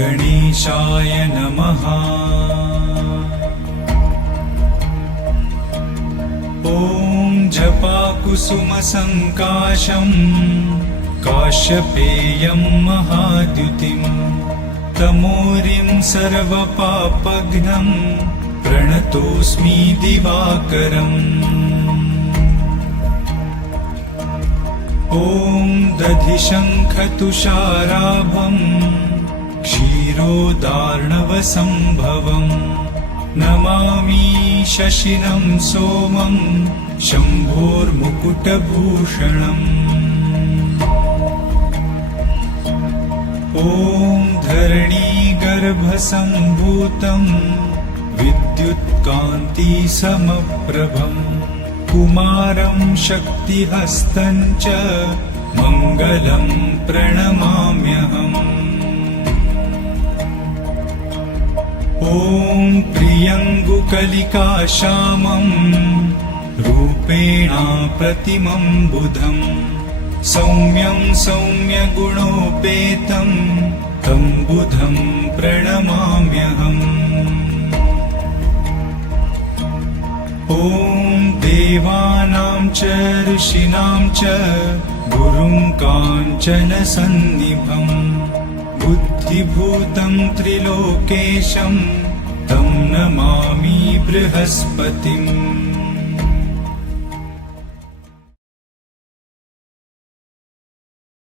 गणेशाय नमः। ॐ जपाकुसुमसङ्काशम् काश्यपेयं महाद्युतिम् तमोरिं सर्वपापघ्नं प्रणतोऽस्मि दिवाकरम्। ॐ दधिशङ्खतुषाराभम् क्षीरोदार्णवसम्भवम् नमामि शशिनं सोमं शम्भोर्मुकुटभूषणम्। ॐ धरणीगर्भसम्भूतं विद्युत्कान्तिसमप्रभम् कुमारं शक्तिहस्तं च मङ्गलं प्रणमाम्यहम्। ॐ प्रियङ्गुकलिकाश्यामं रूपेणा प्रतिमं बुधम् सौम्यं सौम्यगुणोपेतं तं बुधं प्रणमाम्यहम्। ॐ देवानां च ऋषीणां च गुरुं काञ्चनसन्निभं बुद्धिभूतं त्रिलोकेशं तं नमामि बृहस्पतिम्।